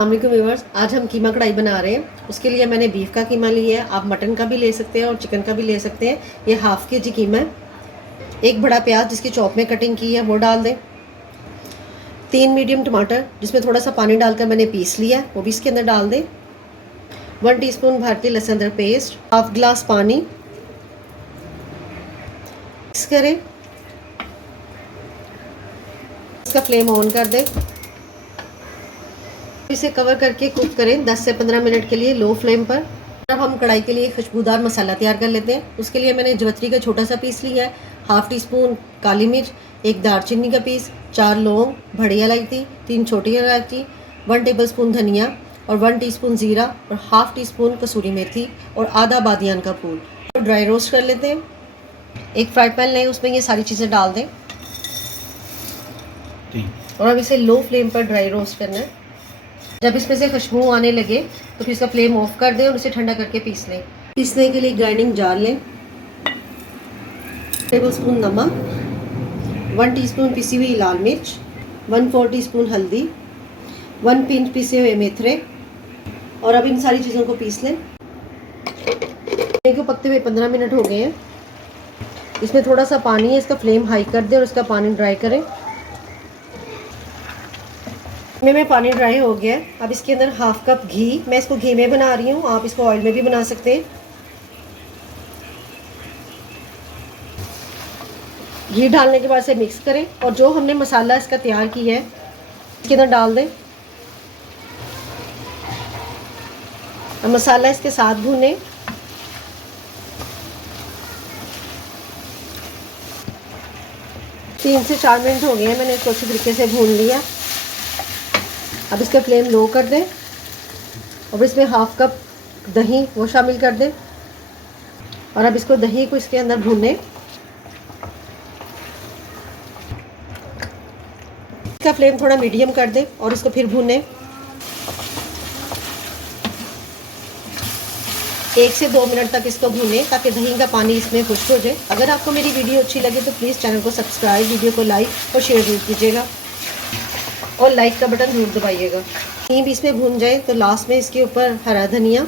अस्सलाम व्यूअर्स, आज हम कीमा कढ़ाई बना रहे हैं। उसके लिए मैंने बीफ का कीमा लिया है। आप मटन का भी ले सकते हैं और चिकन का भी ले सकते हैं। ये हाफ के जी कीमा है। एक बड़ा प्याज जिसकी चॉप में कटिंग की है वो डाल दें। 3 मीडियम टमाटर जिसमें थोड़ा सा पानी डालकर मैंने पीस लिया है वो भी इसके अंदर डाल दें। 1 टीस्पून भारतीय लहसुन अदरक पेस्ट, हाफ ग्लास पानी मिक्स करें। इसका फ्लेम ऑन कर दें। इसे कवर करके कुक करें 10 से 15 मिनट के लिए लो फ्लेम पर। अब हम कढ़ाई के लिए खुशबूदार मसाला तैयार कर लेते हैं। उसके लिए मैंने जवतरी का छोटा सा पीस लिया है, हाफ टी स्पून काली मिर्च, एक दालचीनी का पीस, 4 लौंग, बड़ी इलायची, 3 छोटी इलायची, 1 टेबलस्पून धनिया और 1 टीस्पून ज़ीरा और हाफ टी स्पून कसूरी मेथी और आधा बादियान का फूल। तो ड्राई रोस्ट कर लेते हैं। एक फ्राई पैन लें, उसमें ये सारी चीज़ें डाल दें और अब इसे लो फ्लेम पर ड्राई रोस्ट करना है। जब इसमें से खुशबू आने लगे तो फिर इसका फ्लेम ऑफ कर दें और इसे ठंडा करके पीस लें। पीसने के लिए ग्राइंडिंग जार लें। टेबलस्पून नमक, 1 टीस्पून पिसी हुई लाल मिर्च, 1/4 टीस्पून हल्दी, 1 पिंच पिसे हुए मेथरे और अब इन सारी चीज़ों को पीस लें। को पकते हुए 15 मिनट हो गए हैं। इसमें थोड़ा सा पानी है, इसका फ्लेम हाई कर दें और इसका पानी ड्राई करें। में पानी ड्राई हो गया है। अब इसके अंदर हाफ कप घी, मैं इसको घी में बना रही हूँ, आप इसको ऑयल में भी बना सकते हैं। घी डालने के बाद से मिक्स करें और जो हमने मसाला इसका तैयार किया है इसके अंदर डाल दें। अब मसाला इसके साथ भूनें। तीन से 4 मिनट हो गए हैं, मैंने इसको अच्छी तरीके से भून लिया। अब इसका फ्लेम लो कर दें और इसमें हाफ कप दही वो शामिल कर दें और अब इसको दही को इसके अंदर भूनें। इसका फ्लेम थोड़ा मीडियम कर दें और इसको फिर भूनें। 1 से 2 मिनट तक इसको भूनें ताकि दही का पानी इसमें खुश्क हो जाए। अगर आपको मेरी वीडियो अच्छी लगे तो प्लीज़ चैनल को सब्सक्राइब, वीडियो को लाइक और शेयर जरूर कीजिएगा और लाइक का बटन जरूर दबाइएगा। दही भी इसमें भून जाए तो लास्ट में इसके ऊपर हरा धनिया,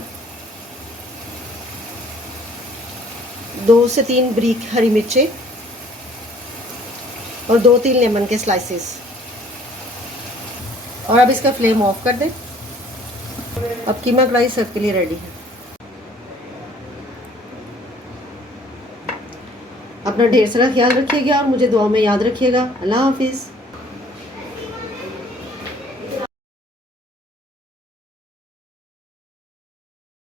2 से 3 बारीक हरी मिर्चें और 2-3 लेमन के स्लाइसेस और अब इसका फ्लेम ऑफ कर दें। अब कीमा कढ़ाई सर्व के लिए रेडी है। अपना ढेर सारा ख्याल रखिएगा और मुझे दुआ में याद रखिएगा। अल्लाह हाफिज़।